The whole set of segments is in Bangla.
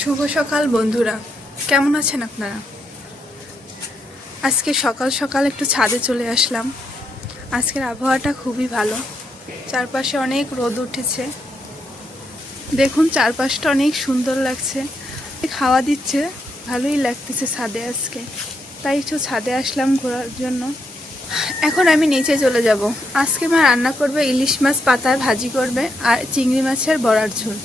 শুভ সকাল বন্ধুরা, কেমন আছেন আপনারা? আজকে সকাল সকাল একটু ছাদে চলে আসলাম। আজকের আবহাওয়াটা খুবই ভালো, চারপাশে অনেক রোদ উঠেছে। দেখুন চারপাশটা অনেক সুন্দর লাগছে, হাওয়া দিচ্ছে, ভালোই লাগতেছে ছাদে আজকে। তাই একটু ছাদে আসলাম ঘোরার জন্য। এখন আমি নিচে চলে যাব। আজকে মা রান্না করবে ইলিশ মাছ পাতার ভাজি করবে আর চিংড়ি মাছের বড়ার ঝোল।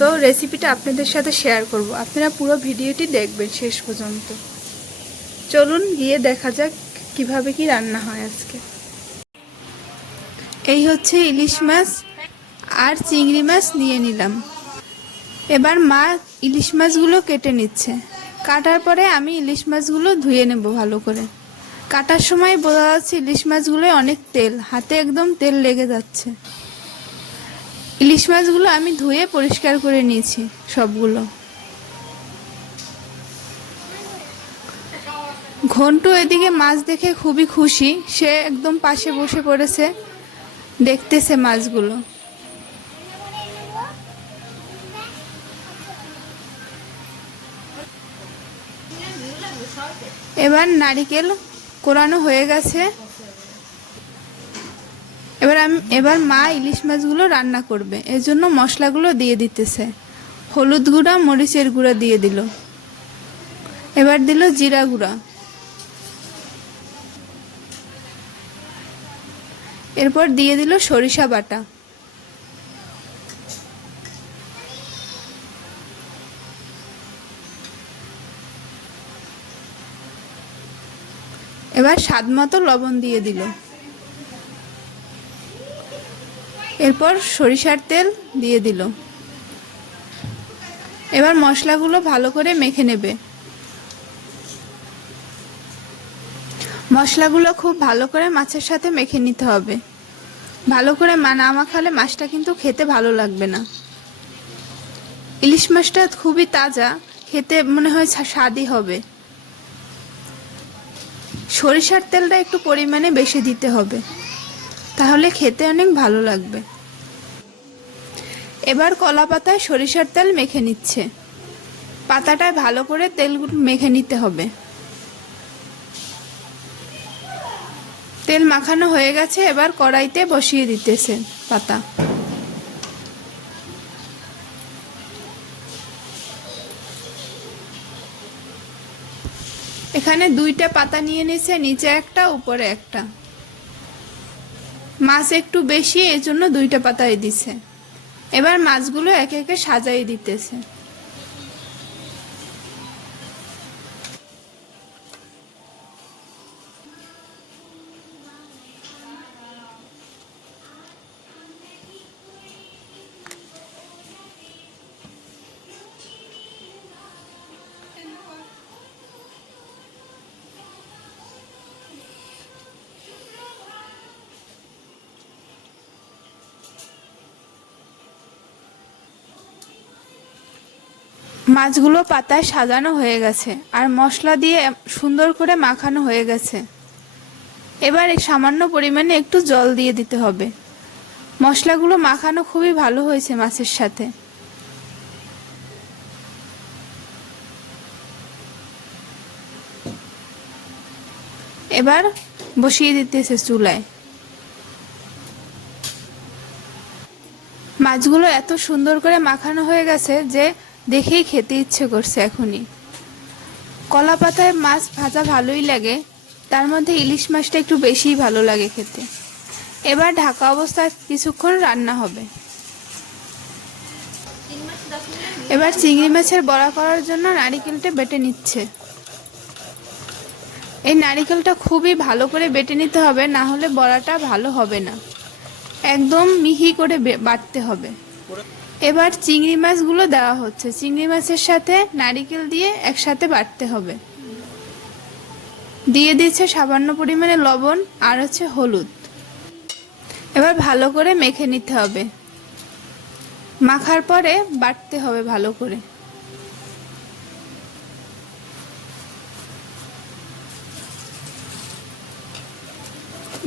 তো রেসিপিটা আপনাদের সাথে শেয়ার করব, আপনারা পুরো ভিডিওটি দেখবেন শেষ পর্যন্ত। চলুন গিয়ে দেখা যাক কিভাবে কি রান্না হয় আজকে। এই হচ্ছে ইলিশ মাছ আর চিংড়ি মাছ নিয়ে নিলাম। এবার মা ইলিশ মাছগুলো কেটে নিচ্ছে। কাটার পরে আমি ইলিশ মাছগুলো ধুয়ে নেব ভালো করে। কাটার সময় বোঝা যাচ্ছে ইলিশ মাছগুলোয় অনেক তেল, হাতে একদম তেল লেগে যাচ্ছে। ইলিশ মাছগুলো আমি ধুয়ে পরিষ্কার করে নিয়েছি সবগুলো। ঘন্টু এদিকে মাছ দেখে খুবই খুশি, সে একদম পাশে বসে পড়েছে, দেখতেছে মাছগুলো। নারিকেল কোরানো হয়ে গেছে। এবার মা ইলিশ মাছগুলো রান্না করবে, এজন্য মশলাগুলো দিয়ে দিতেছে। হলুদ গুঁড়া, মরিচের গুঁড়া দিয়ে দিল, এবার দিল জিরা গুঁড়া, এরপর দিয়ে দিল সরিষা বাটা। এবার স্বাদ মতো লবণ দিয়ে দিল, এরপর সরিষার তেল দিয়ে দিল। এবার মশলাগুলো ভালো করে মেখে নেবে। মশলাগুলো খুব ভালো করে মাছের সাথে মেখে নিতে হবে। ভালো করে না মাখালে মাছটা কিন্তু খেতে ভালো লাগবে না। ইলিশ মাছটা খুবই তাজা, খেতে মনে হয় স্বাদই হবে। সরিষার তেলটা একটু পরিমাণে বেশি দিতে হবে, তাহলে খেতে অনেক ভালো লাগবে। এবার কলা পাতায় সরিষার তেল মেখে নিচ্ছে। পাতাটায় ভালো করে তেল মেখে নিতে হবে। তেল মাখানো হয়ে গেছে, এবার কড়াইতে বসিয়ে দিতেছে পাতা। এখানে দুইটা পাতা নিয়ে নিছে, নিচে একটা উপরে একটা। মাছ একটু বেশি, এজন্য দুইটা পাতাই দিছে। এবার মাছগুলো একে একে সাজাই দিতেছে। মাছগুলো পাতায় সাজানো হয়ে গেছে আর মশলা দিয়ে সুন্দর করে মাখানো হয়ে গেছে। এবার সামান্য পরিমাণে একটু জল দিয়ে দিতে হবে। মশলাগুলো মাখানো খুবই ভালো হয়েছে মাছের সাথে। এবার বসিয়ে দিতেছে চুলায়। মাছগুলো এত সুন্দর করে মাখানো হয়ে গেছে যে দেখেই খেতে ইচ্ছে করছে এখনই। কলা পাতায় মাছ ভাজা ভালোই লাগে, তার মধ্যে ইলিশ মাছটা একটু বেশিই ভালো লাগে খেতে। এবার ঢাকা অবস্থায় কিছুক্ষণ রান্না হবে। এবার চিংড়ি মাছের বড়া করার জন্য নারিকেলটা বেটে নিচ্ছে। এই নারিকেলটা খুবই ভালো করে বেটে নিতে হবে, না হলে বড়াটা ভালো হবে না। একদম মিহি করে বাটতে হবে। এবার চিংড়ি মাছগুলো দেওয়া হচ্ছে, চিংড়ি মাছের সাথে নারিকেল দিয়ে একসাথে বাটতে হবে। দিয়ে দিচ্ছে সামান্য পরিমাণে লবণ আর হচ্ছে হলুদ। এবার ভালো করে মেখে নিতে হবে। মাখার পরে বাটতে হবে ভালো করে।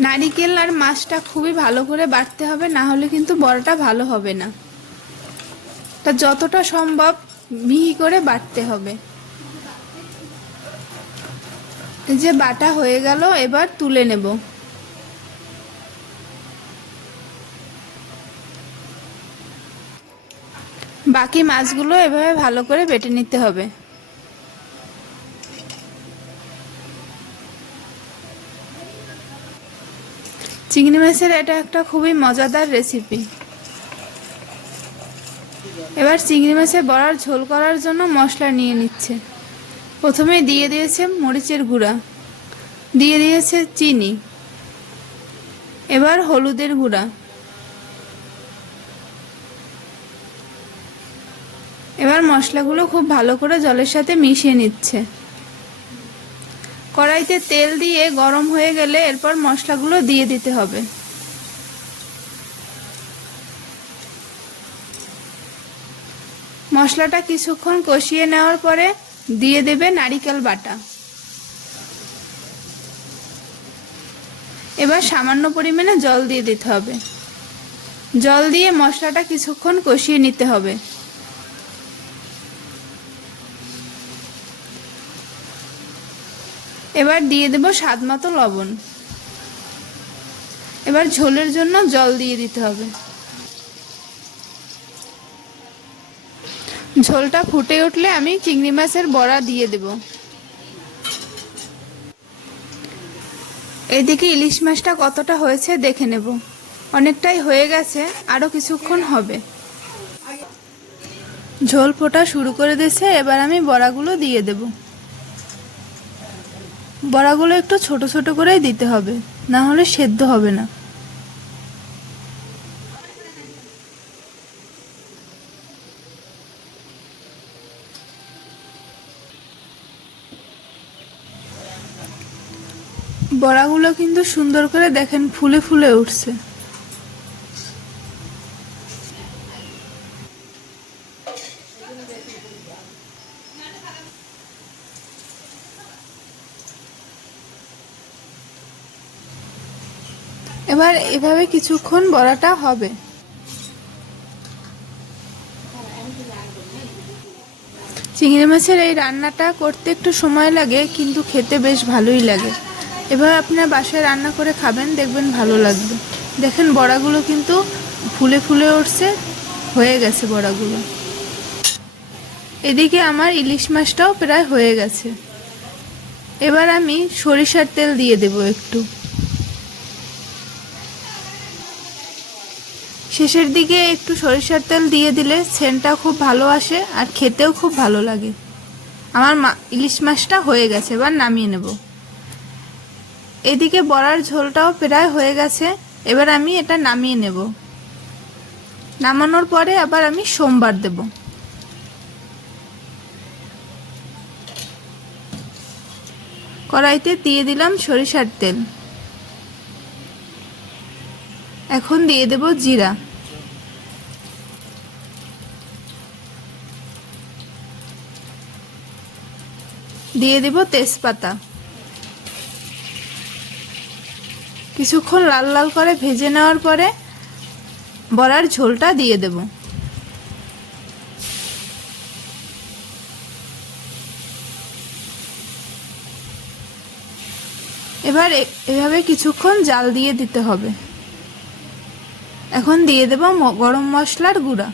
নারিকেল আর মাছটা খুবই ভালো করে বাটতে হবে, না হলে কিন্তু বড়াটা ভালো হবে না। তা যতটা সম্ভব মিহি করে বাটতে হবে। এই যে বাটা হয়ে গেল, এবার তুলে নেব। বাকি মাছগুলো এভাবে ভালো করে বেটে নিতে হবে। চিংড়ি মাছের এটা একটা খুবই মজাদার রেসিপি। এবার চিংড়ি মাছের বড়ার ঝোল করার জন্য মশলা নিয়ে নিচ্ছে। প্রথমে দিয়ে দিয়েছে মরিচের গুঁড়া, দিয়ে দিয়েছে চিনি, এবার হলুদের গুঁড়া, এবার মশলাগুলো খুব ভালো করে জলের সাথে মিশিয়ে নিচ্ছে। কড়াইতে তেল দিয়ে গরম হয়ে গেলে এরপর মশলাগুলো দিয়ে দিতে হবে। মশলাটা কিছুক্ষণ কষিয়ে নেওয়ার পরে দিয়ে দেবে নারিকেল বাটা। এবার সামান্য পরিমাণে জল দিয়ে দিতে হবে। জল দিয়ে মশলাটা কিছুক্ষণ কষিয়ে নিতে হবে। এবার দিয়ে দেব স্বাদ মতো লবণ। এবার ঝোলের জন্য জল দিয়ে দিতে হবে। ঝোলটা ফুটে উঠলে আমি চিংড়ি মাছের বড়া দিয়ে দেব। এদিকে ইলিশ মাছটা কতটা হয়েছে দেখে নেব। অনেকটাই হয়ে গেছে, আরো কিছুক্ষণ হবে। ঝোল ফোটা শুরু করে দিয়েছে, এবার আমি বড়াগুলো দিয়ে দেব। বড়াগুলো একটু ছোট ছোট করেই দিতে হবে, না হলে সেদ্ধ হবে না। বড়াগুলো কিন্তু সুন্দর করে দেখেন ফুলে ফুলে উঠছে। এবার এভাবে কিছুক্ষণ বড়াটা হবে। চিংড়ি মাছের এই রান্নাটা করতে একটু সময় লাগে, কিন্তু খেতে বেশ ভালোই লাগে। এবার আপনার বাসায় রান্না করে খাবেন, দেখবেন ভালো লাগবে। দেখেন বড়াগুলো কিন্তু ফুলে ফুলে উঠছে, হয়ে গেছে বড়াগুলো। এদিকে আমার ইলিশ মাছটাও প্রায় হয়ে গেছে। এবার আমি সরিষার তেল দিয়ে দেব একটু। শেষের দিকে একটু সরিষার তেল দিয়ে দিলে সেন্টটা খুব ভালো আসে আর খেতেও খুব ভালো লাগে। আমার ইলিশ মাছটা হয়ে গেছে, এবার নামিয়ে নেব। এদিকে বড়ার ঝোলটাও প্রায় হয়ে গেছে, এবার আমি এটা নামিয়ে নেব। নামানোর পরে আবার আমি সোমবার দেব। কড়াইতে দিয়ে দিলাম সরিষার তেল। এখন দিয়ে দেব জিরা, দিয়ে দেব তেজপাতা। কিছুক্ষণ লাল লাল করে ভেজে নেওয়ার পরে বড়ার ঝোলটা দিয়ে দেব। এবার এভাবে কিছুক্ষণ জাল দিয়ে দিতে হবে। এখন দিয়ে দেব গরম মশলার গুঁড়া।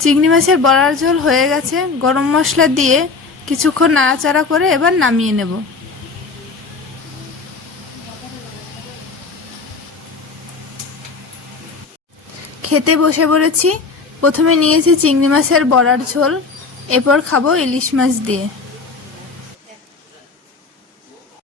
চিংড়ি মাছের বড়ার ঝোল হয়ে গেছে। গরম মশলা দিয়ে কিছুক্ষণ নাড়াচাড়া করে এবার নামিয়ে নেব। খেতে বসে পড়েছি। প্রথমে নিয়েছি চিংড়ি মাছের বড়ার ঝোল, এরপর খাবো ইলিশ মাছ দিয়ে।